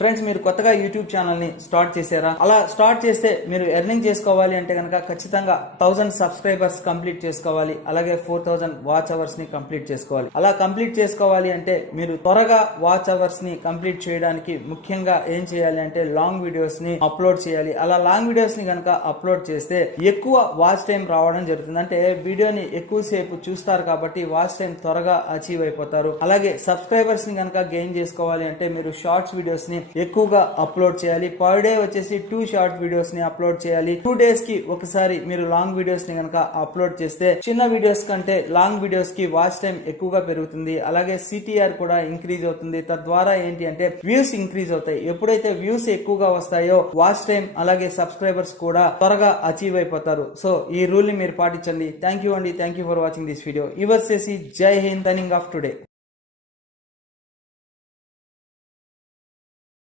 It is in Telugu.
ఫ్రెండ్స్, మీరు కొత్తగా యూట్యూబ్ ఛానల్ ని స్టార్ట్ చేశారా? అలా స్టార్ట్ చేస్తే మీరు ఎర్నింగ్ చేసుకోవాలి అంటే కనుక ఖచ్చితంగా 1000 సబ్స్క్రైబర్స్ కంప్లీట్ చేసుకోవాలి. అలాగే 4000 వాచ్ అవర్స్ ని కంప్లీట్ చేసుకోవాలి. అలా కంప్లీట్ చేసుకోవాలి అంటే మీరు త్వరగా వాచ్ అవర్స్ ని కంప్లీట్ చేయడానికి ముఖ్యంగా ఏం చేయాలి అంటే లాంగ్ వీడియోస్ ని అప్లోడ్ చేయాలి. అలా లాంగ్ వీడియోస్ ని కనుక అప్లోడ్ చేస్తే ఎక్కువ వాచ్ టైం రావడం జరుగుతుంది. అంటే వీడియోని ఎక్కువసేపు చూస్తారు కాబట్టి వాచ్ టైం త్వరగా అచీవ్ అయిపోతారు. అలాగే సబ్స్క్రైబర్స్ ని కనుక గెయిన్ చేసుకోవాలి అంటే మీరు షార్ట్స్ వీడియోస్ ని ఎక్కువగా అప్లోడ్ చేయాలి. పర్ డే వచ్చేసి 2 షార్ట్ వీడియోస్ ని అప్లోడ్ చేయాలి. 2 డేస్ కి ఒకసారి మీరు లాంగ్ వీడియోస్ ని కనుక అప్లోడ్ చేస్తే చిన్న వీడియోస్ కంటే లాంగ్ వీడియోస్ కి వాచ్ టైం ఎక్కువగా పెరుగుతుంది. అలాగే సిటిఆర్ కూడా ఇంక్రీజ్ అవుతుంది. తద్వారా ఏంటి అంటే వ్యూస్ ఇంక్రీజ్ అవుతాయి. ఎప్పుడైతే వ్యూస్ ఎక్కువగా వస్తాయో వాచ్ టైం అలాగే సబ్స్క్రైబర్స్ కూడా త్వరగా అచీవ్ అయిపోతారు. సో ఈ రూల్ ని మీరు పాటించండి. థ్యాంక్ యూ అండి. Thank you for watching this video. Yours చేసి జై హింద్, సైనింగ్ ఆఫ్ టుడే.